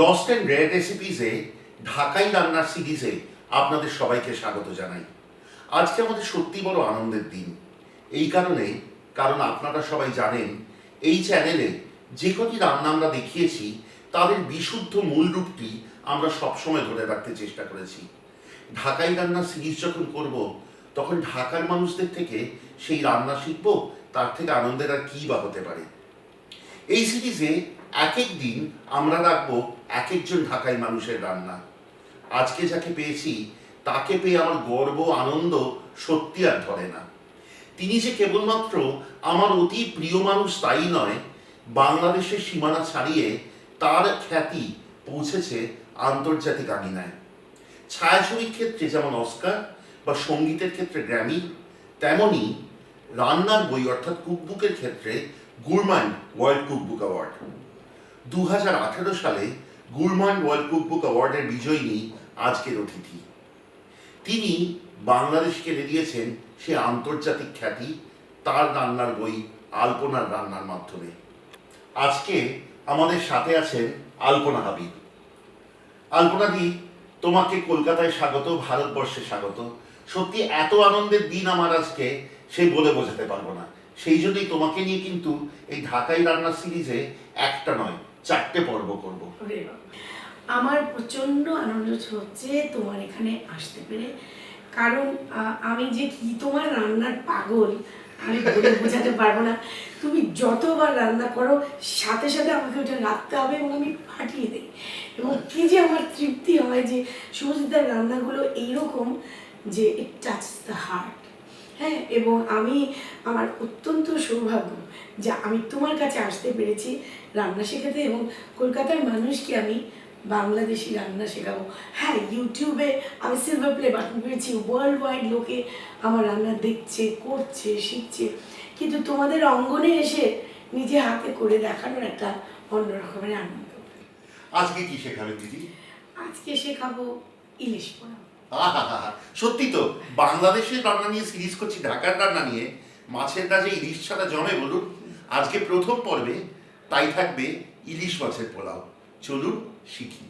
Lost and rare রেসিপিসে ঢাকাই রান্নার সিরিজে আপনাদের সবাইকে স্বাগত জানাই। আজকে আমাদের সত্যি বড় আনন্দের দিন। এই কারণ আপনারা সবাই জানেন এই চ্যানেলে যে কটি রান্না আমরা দেখিয়েছি তাদের বিশুদ্ধ মূল রূপটি আমরা সবসময় ধরে রাখতে চেষ্টা করেছি। ঢাকাই রান্নার সিরিজ যখন করব তখন ঢাকার মানুষদের থেকে সেই রান্না শিখব, তার থেকে আনন্দের আর কী বা হতে পারে। এই সিরিজে এক এক দিন আমরা রাখবো এক একজন ঢাকাই মানুষের রান্না। আজকে যাকে পেয়েছি তাকে পেয়ে আমার গর্ব আনন্দ সত্যি আর ধরে না। তিনি যে কেবলমাত্র আমার অতি প্রিয় মানুষ তাই নয়, বাংলাদেশের সীমানা ছাড়িয়ে তার খ্যাতি পৌঁছেছে আন্তর্জাতিক আঙিনায়। ছায়াছবির ক্ষেত্রে যেমন অস্কার বা সঙ্গীতের ক্ষেত্রে গ্র্যামি, তেমনি রান্নার বই অর্থাৎ কুকবুকের ক্ষেত্রে গুরমান্ড ওয়ার্ল্ড কুকবুক অ্যাওয়ার্ড। 2018 সালে গুরমান্ড ওয়ার্ল্ড কুকবুক অ্যাওয়ার্ডের বিজয়িনী আজকের অতিথি। তিনি বাংলাদেশকে দিয়েছেন সে আন্তর্জাতিক খ্যাতি তার রান্নার বই আলপনার রান্নার মাধ্যমে। আজকে আমাদের সাথে আছেন আলপনা হাবিব। আলপনা দি, তোমাকে কলকাতায় স্বাগত, ভারতবর্ষে স্বাগত। সত্যি এত আনন্দের দিন আমার আজকে সে বলে বোঝাতে পারবো না। সেই জন্যই তোমাকে নিয়ে কিন্তু এই ঢাকাই রান্নার সিরিজে একটা নয় 4টে পর্ব করব। আমার প্রচন্ড আনন্দ হচ্ছে তোমার এখানে আসতে পেরে, কারণ আমি যে কি তোমার রান্নার পাগল আমি বলে বোঝাতে পারবো না। তুমি যতবার রান্না করো সাথে সাথে আমাকে ওটা রাখতে হবে এবং আমি ফাটিয়ে দিই, এবং কি যে আমার তৃপ্তি হয় যে শুভজিৎদার রান্নাগুলো এইরকম যে ইট টাচ দ্য হার্ট। হ্যাঁ, এবং আমি আমার অত্যন্ত সৌভাগ্য যে আমি তোমার কাছে আসতে পেরেছি রান্না শেখাতে, এবং কলকাতার মানুষকে আমি বাংলাদেশি রান্না শেখাবো। হ্যাঁ, ইউটিউবে আমি সিলভার প্লে বাটন পেয়েছি, ওয়ার্ল্ড ওয়াইড লোকে আমার রান্না দেখছে, করছে, শিখছে, কিন্তু তোমাদের অঙ্গনে এসে নিজে হাতে করে দেখানোর একটা অন্যরকমের আনন্দ। আজকে কি শেখাবে দিদি? আজকে শেখাবো ইলিশ পোলাও। সত্যি তো, বাংলাদেশের রান্না নিয়ে সিরিজ করছি, ঢাকার রান্না নিয়ে। মাছের কাজে ইলিশ ছাড়া জমে বলুন? আজকে প্রথম পর্বে তাই থাকবে ইলিশ মাছের পোলাও। চলুন শিখি।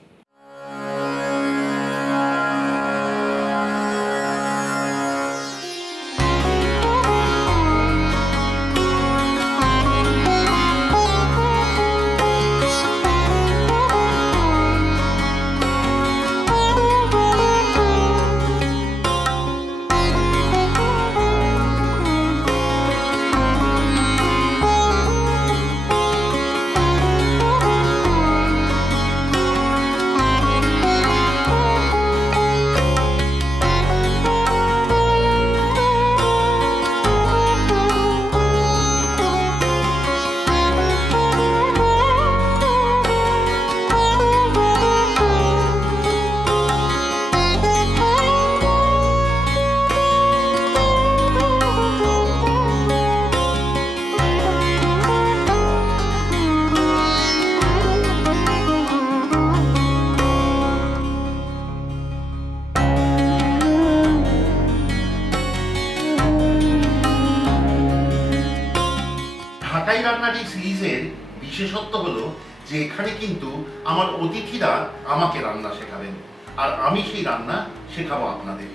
ঢাকাই রান্নার এই সিরিজের বিশেষত্ব হলো যে এখানে কিন্তু আমার অতিথিরা আমাকে রান্না শেখাবেন, আর আমি সেই রান্না শেখাবো আপনাদের।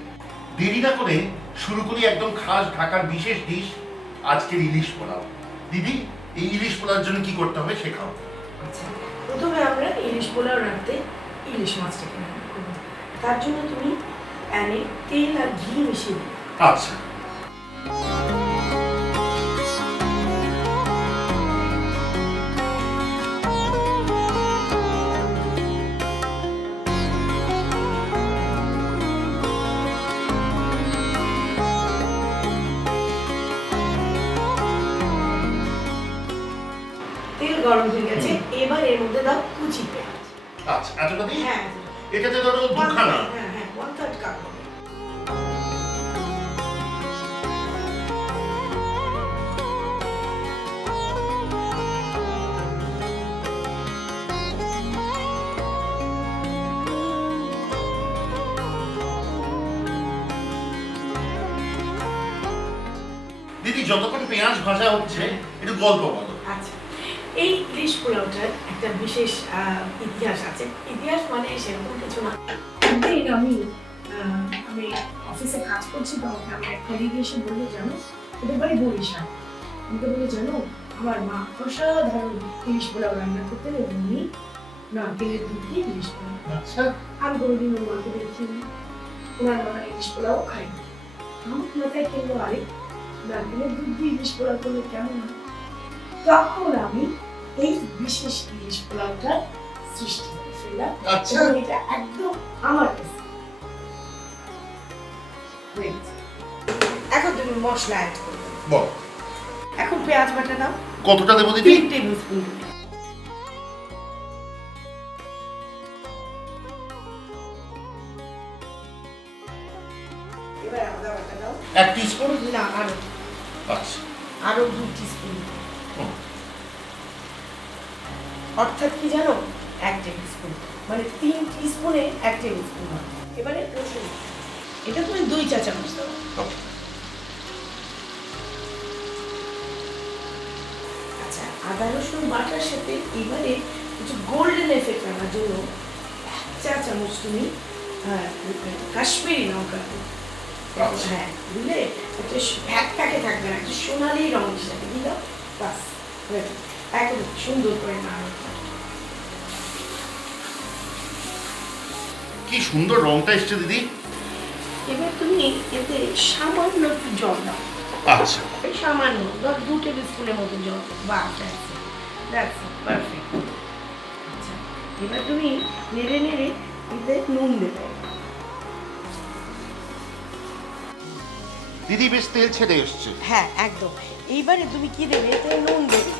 দেরি না করে শুরু করি একদম খাস ঢাকার বিশেষ ডিশ, আজকের ইলিশ পোলাও। দিদি, এই ইলিশ পোলাওর জন্য কি করতে হবে শেখাও। আচ্ছা, প্রথমে আমরা ইলিশ পোলাও রাখতে ইলিশ মাছটাকে রান্না করবো। তার জন্য তুমি প্যানে তেল আর ঘি মিশিয়ে দিবে। আচ্ছা, তেল গরম হয়ে গেছে, এবার এর মধ্যে দাও কুচি পেঁয়াজ। আচ্ছা, এতটা দিই? হ্যাঁ, এটাতে ধরো দুখানা। হ্যাঁ হ্যাঁ, 1/3 কাপ হবে। দিদি, যতক্ষণ পেঁয়াজ ভাজা হচ্ছে একটু গল্প বলো। আচ্ছা, এই ইলিশ পোলাওটার একটা বিশেষ ইতিহাস আছে। ইতিহাস মানে সেরকম কিছু না। একদিন আমি অফিসে কাজ করছি, তো আমার এক কলিগ এসে বললো, জানো ওদের বাড়ি বরিশাল, আমাকে বলে, জানো আমার মা অসাধারণ ইলিশ পোলাও রান্না করতেন, উনি নারকেলের দুধ দিয়ে ইলিশ পোলাও। আমি কোনোদিন ওর মাকে দেখিনি, ওনার মা ইলিশ পোলাও খাইনি। আমার মাথায় খেলো, আরে নারকেলের দুধ দিয়ে ইলিশ পোলাও করলে কেমন হয়। তখন আমি এই বিশেষ ইলিশ পোলাওটার সৃষ্টি করে ফেললাম। এবং এটা একদম আমার কাছে। এখন তুমি মশলা অ্যাড করবে। এখন পেঁয়াজ বাটা দাও। কতটা দেবো দিদি? 3 টেবিলস্পুন। এবার আদা বাটা দাও 1 টিস্পুন। না, আরো আচ্ছা, আরো 2 টিস্পুন। অর্থাৎ কি জানো, 1 টেবিলস্পুন, মানে 3 টিস্পুনে 1 টেবিলস্পুন হয়। এবারে রসুন, এটা তুমি 2 চা চামচ দাও। আচ্ছা, আদা রসুন বাটার সাথে এবারে কিছু গোল্ডেন এফেক্ট আনার জন্য 1 চা চামচ তুমি কাশ্মীরি লঙ্কা, হ্যাঁ বুঝলে, একটা প্যাকে থাকবে না, একটা সোনালি রঙ হিসাবে দিল। বাস, একদম সুন্দর করে নাড়ো। কি সুন্দর রংটা এসছে দিদি। এবার তুমি এতে সামান্য একটু জল দাও। আচ্ছা, সামান্য 2 টেবিল স্পুনের মতো জল। বাহ, দ্যাটস পারফেক্ট। আচ্ছা, এবার তুমি নেড়ে নেড়ে এতে নুন দেবে। দিদি বেশ তেল ছেড়ে এসছে। হ্যাঁ, একদম। এইবারে তুমি কি দেবে, এতে নুন দেবে।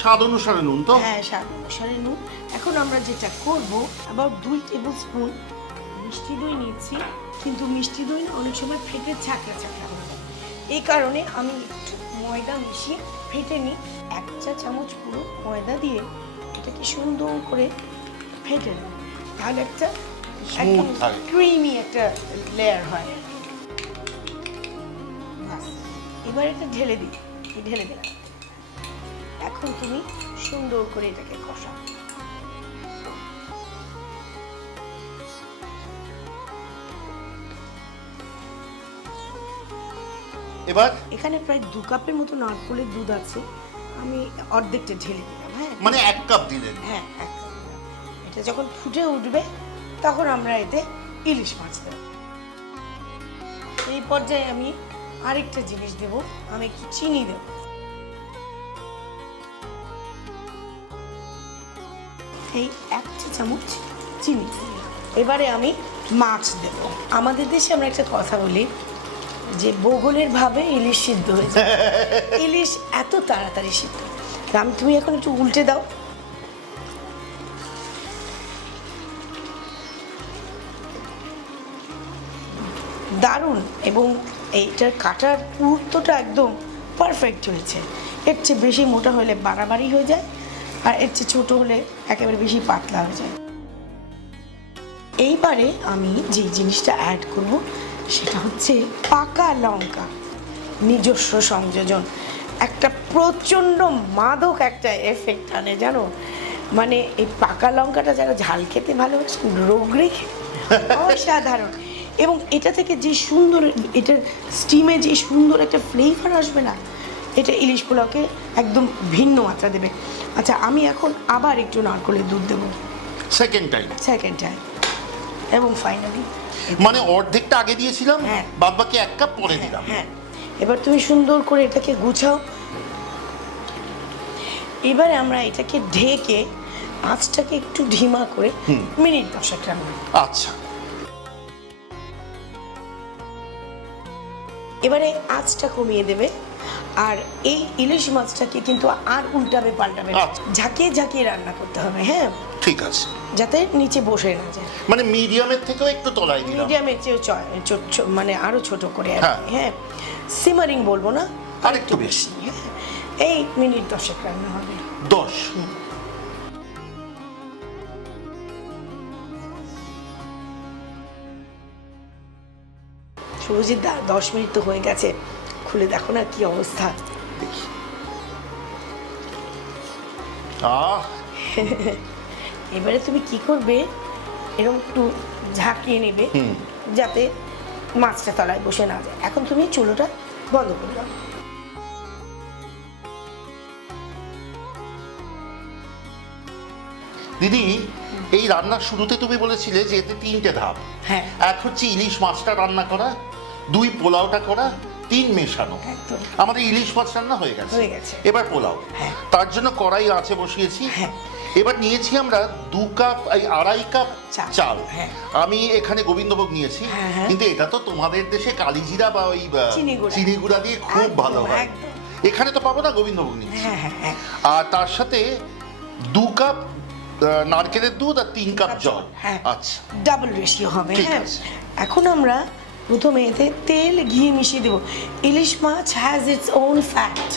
স্বাদ অনুসারে নুন তো? হ্যাঁ, স্বাদ অনুসারে নুন। এখন আমরা যেটা করব, আবার 2 টেবিল স্পুন মিষ্টি দই নিচ্ছি, কিন্তু মিষ্টি দই না অনেক সময় ফেটে ছাকড়া ছাকড়া হয়। এই কারণে আমি একটু ময়দা মিশিয়ে ফেটে নিই। 1 চা চামচ পুরো ময়দা দিয়ে এটাকে সুন্দর করে ফেটে নেব, তাহলে একটা একদম ক্রিমি একটা লেয়ার হয়। এবার এটা ঢেলে দিই, ঢেলে দিলাম। এখন তুমি সুন্দর করে এটাকে কষাও। এবার এখানে প্রায় 2 কাপের মতো নারকেলের দুধ আছে, আমি অর্ধেকটা ঢেলে দিলাম। হ্যাঁ, মানে 1 কাপ দিলেন? হ্যাঁ, 1 কাপ দিলাম। এটা যখন ফুটে উঠবে তখন আমরা এতে ইলিশ মাছ দেব। এই পর্যায়ে আমি আরেকটা জিনিস দেব, আমি একটু চিনি দেব। এই 1 চা চামচ চিনি। এবারে আমি মাছ দেব। আমাদের দেশে আমরা একটা কথা বলি যে বগলের ভাবে ইলিশ সিদ্ধ হয়ে যায়। ইলিশ এত তাড়াতাড়ি সিদ্ধ। তুমি এখন একটু উল্টে দাও। দারুণ, এবং এইটার কাটার মুহূর্তটা একদম পারফেক্ট হয়েছে। এর চেয়ে বেশি মোটা হলে বাড়াবাড়ি হয়ে যায়, আর এর চেয়ে ছোটো হলে একেবারে বেশি পাতলা হয়ে যায়। এইবারে আমি যে জিনিসটা অ্যাড করব সেটা হচ্ছে পাকা লঙ্কা, নিজস্ব সংযোজন। একটা প্রচণ্ড মাদক একটা এফেক্ট আনে, জানো। মানে এই পাকা লঙ্কাটা যারা ঝাল খেতে ভালোবাসেন, রোগ রেখে, অসাধারণ। এবং এটা থেকে যে সুন্দর, এটার স্টিমে যে সুন্দর একটা ফ্লেভার আসবে না, এটা ইলিশ পোলাওকে একদম ভিন্ন মাত্রা দেবে। আচ্ছা, আমি এখন আবার একটু নারকেলের দুধ দেবো, সেকেন্ড টাইম। এবং ফাইনালি মানে অর্ধেকটা আগে দিয়েছিলাম, হ্যাঁ, বাদ বাকি 1 কাপ পরে দিলাম। হ্যাঁ, এবার তুমি সুন্দর করে এটাকে গুছাও। এবারে আমরা এটাকে ঢেকে আঁচটাকে একটু ধিমা করে মিনিট 10 রান্না। আচ্ছা, এবারে আঁচটা কমিয়ে দেবে, আর এই ইলিশ মাছটাকে কিন্তু আর উল্টাবে পাল্টাবে না, ঝাঁকিয়ে ঝাঁকিয়ে রান্না করতে হবে। হ্যাঁ, ঠিক আছে, যাতে নিচে বসে না যায়। মানে মিডিয়ামের থেকেও একটু তলায় দিলাম। মিডিয়ামের চেয়েও মানে আরো ছোট করে। হ্যাঁ, সিমারিং বলবো না, আর একটু বেশি। হ্যাঁ, এই মিনিট 10 রান্না হবে। 10। সুরজিৎ দা, 10 মিনিট তো হয়ে গেছে, খুলে দেখো না কি অবস্থা। দেখি। আহ এবারে তুমি কি করবে, এরকম একটু ঝাঁকিয়ে নেবে যাতে মাছটা তলায় বসে না যায়। এখন তুমি চুলোটা বন্ধ করে দাও। দিদি, এই রান্নার শুরুতে তুমি বলেছিলে যে এতে 3টে ধাপ। হ্যাঁ, এক হচ্ছে ইলিশ মাছটা রান্না করা, 2 পোলাওটা করা, 3 মেশানো। একদম। আমাদের ইলিশ মাছ রান্না হয়ে গেছে। এবার পোলাও। হ্যাঁ। তার জন্য কড়াই আঁচে বসিয়েছি। হ্যাঁ। এবার নিয়েছি আমরা 2 কাপ, 2.5 কাপ চাল। হ্যাঁ। আমি এখানে গোবিন্দভোগ নিয়েছি। হ্যাঁ। কিন্তু এটা তো তোমাদের দেশে কালিজিরা বা ওই চিনি গুঁড়া দিয়ে খুব ভালো হয়। এখানে তো পাবো না, গোবিন্দভোগ নিয়েছি। হ্যাঁ। আর তার সাথে 2 কাপ নারকেলের দুধ আর 3 কাপ জল। আচ্ছা, ডাবল রেশিও হবে। ঠিক হ্যাঁ, আছে। এখন আমরা প্রথমে এতে তেল ঘি মিশিয়ে দেবো। ইলিশ মাছ হ্যাজ ইটস ওন ফ্যাট।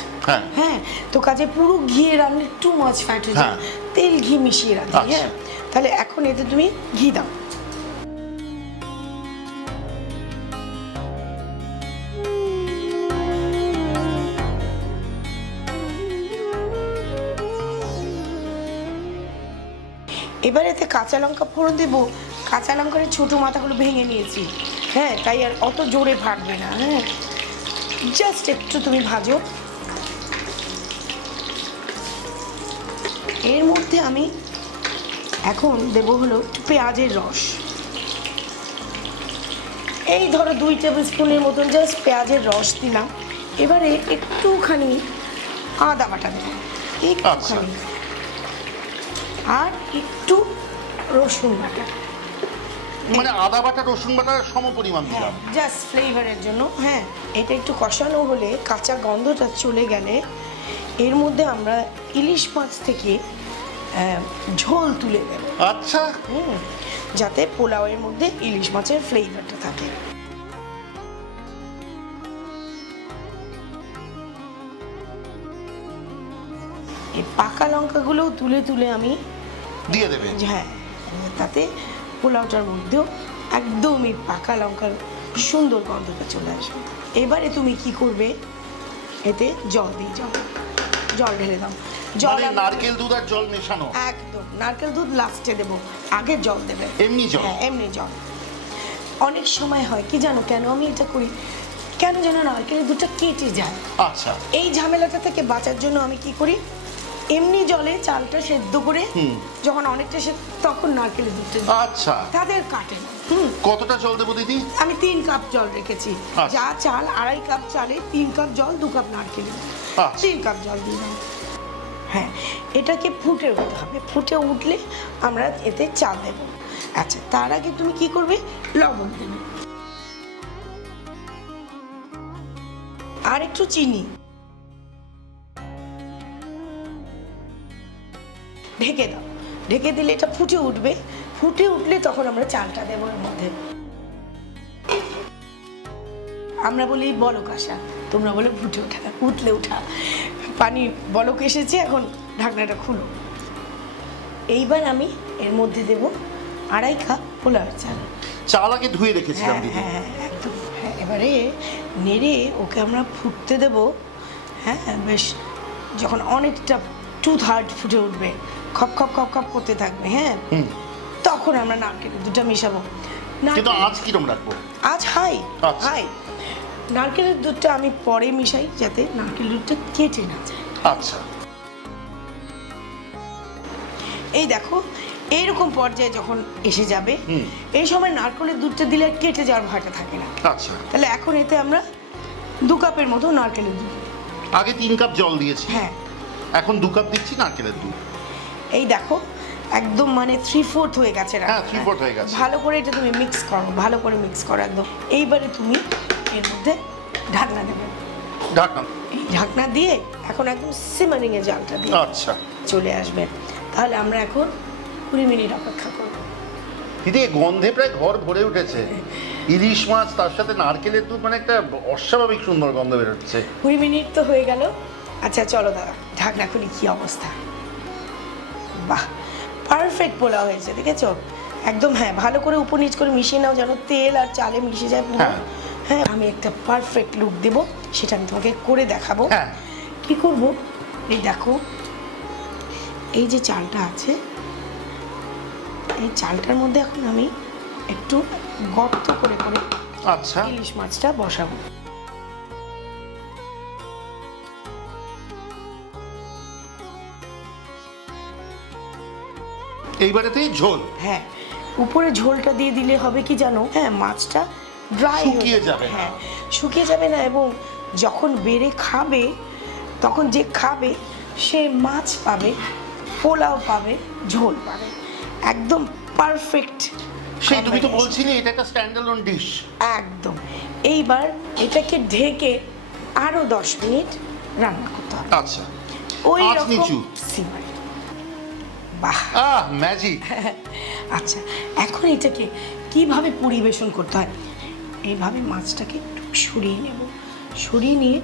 হ্যাঁ, তো কাজে পুরো ঘি রান্না টু মাচ ফ্যাট হয়ে যায়। তেল ঘি মিশিয়ে রাখি। হ্যাঁ, তাহলে এখন এতে তুমি ঘি দাও। এবার এতে কাঁচা লঙ্কা ফোড়ন দেবো। কাঁচা লঙ্কার ছোটো মাথাগুলো ভেঙে নিয়েছি। হ্যাঁ, তাই আর অত জোরে ভাজবে না। হ্যাঁ, জাস্ট একটু তুমি ভাজো। এর মধ্যে আমি এখন দেবো হলো পেঁয়াজের রস। এই ধরো 2 টেবিল স্পুনের মতন জাস্ট পেঁয়াজের রস দিলাম। এবারে একটুখানি আদা বাটা দেবো, একটুখানি, আর একটু রসুন বাটা। মানে আদা বাটা রসুন বাটা সম পরিমাণ দিলাম, জাস্ট ফ্লেভারের জন্য। হ্যাঁ, এটা একটু কষানো হলে, কাঁচা গন্ধটা চলে গেলে এর মধ্যে আমরা ইলিশ মাছ থেকে ঝোল তুলে দেব। আচ্ছা। যাতে পোলাওয়ের মধ্যে ইলিশ মাছের ফ্লেভারটা থাকে। এই পাকা লঙ্কাগুলো তুলে তুলে আমি দিয়ে দেবে। হ্যাঁ, তাতে পোলাওটার মধ্যেও একদম এই পাকা লঙ্কার সুন্দর গন্ধটা চলে আসবে। এবারে তুমি কি করবে, এতে জল দিয়ে জল ঢেলে দাও। জল, নারকেল দুধ আর জল মেশানো? একদম। নারকেল দুধ লাস্টে দেবো, আগে জল দেবে। এমনি জল? হ্যাঁ, এমনি জল। অনেক সময় হয় কি জানো কেন আমি এটা করি, কেন জানো, নারকেলের দুধটা কেটে যায়। আচ্ছা। এই ঝামেলাটা থেকে বাঁচার জন্য আমি কি করি, এমনি জলে চালটা সেদ্ধ করে যখন অনেকটা তখন নারকেলের দুধটা। আচ্ছা, তাদের কাটে। কতটা জল দেবো দিদি? আমি 3 কাপ জল রেখেছি। যা চাল 2.5 কাপ চালে 3 কাপ জল, 2 কাপ নারকেল, 3 কাপ জল দিলাম। হ্যাঁ, এটাকে ফুটে উঠতে হবে। ফুটে উঠলে আমরা এতে চাল দেব। আচ্ছা, তার আগে তুমি কি করবে, লবণ দেবে আর একটু চিনি, ঢেকে দাও। ঢেকে দিলে এটা ফুটে উঠবে। ফুটে উঠলে তখন আমরা চালটা দেবো এর মধ্যে। আমরা বলি বলক আসা, তোমরা বলে ফুটে ওঠা, উঠলে ওঠা। পানি বলক এসেছে, এখন ঢাকনাটা খুলো। এইবার আমি এর মধ্যে দেব 2.5 কাপ পোলাওয়ের চাল। চাল আগে ধুয়ে রেখেছিলাম দিদি। হ্যাঁ, একদম। হ্যাঁ, এবারে নেড়ে ওকে আমরা ফুটতে দেব। হ্যাঁ, বেশ যখন অনেকটা 2/3 ফুটে উঠবে, খপ খপ খপ খপ করতে থাকবে। হ্যাঁ, তখন আমরা নারকেলের দুধটা মেশাবো। কিন্তু আজ কিরকম রাখবো? আজ হাই। নারকেলের দুধটা আমি পরে মিশাই যাতে নারকেলের দুধটা কেটে না যায়। আচ্ছা। এই দেখো, এইরকম পর্যায়ে যখন এসে যাবে, এই সময় নারকেলের দুধটা দিলে কেটে যাওয়ার ভয়টা থাকে না। আচ্ছা। তাহলে এখন এতে আমরা 2 কাপের মতো নারকেলের দুধ। আগে 3 কাপ জল দিয়েছি। হ্যাঁ, এখন 2 কাপ দিচ্ছি নারকেলের দুধ। এই দেখো, একদম মানে 3/4 হয়ে গেছে। হ্যাঁ, 3/4 হয়ে গেছে। ভালো করে এটা তুমি মিক্স করো, ভালো করে মিক্স করো একদম। এইবারে তুমি এর মধ্যে ঢাকনা দেবে। ঢাকনা? এই ঢাকনা দিয়ে এখন একদম সিমারিং এ জালটা দিয়ে আচ্ছা চলে আসবে। তাহলে আমরা এখন 20 মিনিট অপেক্ষা করব। দিদি, গন্ধে প্রায় ঘর ভরে উঠেছে। ইলিশ মাছ তার সাথে নারকেলের দুধ, মানে একটা অস্বাভাবিক সুন্দর গন্ধ বেরোচ্ছে। 20 মিনিট তো হয়ে গেল। আচ্ছা চলো দাদা, ঢাকনা খুলি। কি অবস্থা, বাহ, পারফেক্ট পোলাও হয়েছে, দেখেছো একদম। হ্যাঁ, ভালো করে উপর নিচ করে মিশিয়ে নাও যেন তেল আর চালে মিশে যায় পুরো। হ্যাঁ, আমি একটা পারফেক্ট লুক দেবো, সেটা আমি তোমাকে করে দেখাবো। কি করব, এই দেখো, এই যে চালটা আছে, এই চালটার মধ্যে এখন আমি একটু গর্ত করে করে আচ্ছা, ইলিশ মাছটা বসাবো। এইবারেতেই ঝোল? হ্যাঁ, উপরে ঝোলটা দিয়ে দিলে হবে কি জানো, হ্যাঁ মাছটা ড্রাই শুকিয়ে যাবে না। হ্যাঁ শুকিয়ে যাবে না, এবং যখন বেড়ে খাবে তখন যে খাবে সে মাছ পাবে, পোলাও পাবে, ঝোল পাবে, একদম পারফেক্ট। সেই তুমি তো বলছিলে এটা একটা স্ট্যান্ডালোন ডিশ। একদম। এইবার এটাকে ঢেকে আরো 10 মিনিট রান্না করতে হবে। আচ্ছা, ওই আঁচ রকম নিচু। সিমারে। বাহ, ম্যাজিক। আচ্ছা এখন এটাকে কিভাবে পরিবেশন করতে হয়, এইভাবে মাছটাকে একটু সরিয়ে নেব, সরিয়ে নিয়ে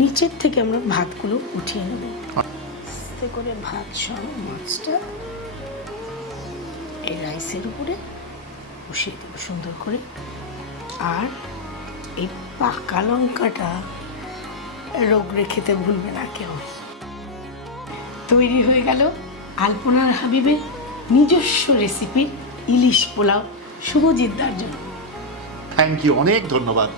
নিচের থেকে আমরা ভাতগুলো উঠিয়ে নেব, আস্তে করে ভাত সহ মাছটা এই রাইসের উপরে বসিয়ে দেবো সুন্দর করে। আর এই পাকা লঙ্কাটা রোগড়ে খেতে ভুলবে না কেউ। তৈরি হয়ে গেল আলপনার হাবিবের নিজস্ব রেসিপির ইলিশ পোলাও শুভজিৎদার জন্য। থ্যাংক ইউ, অনেক ধন্যবাদ।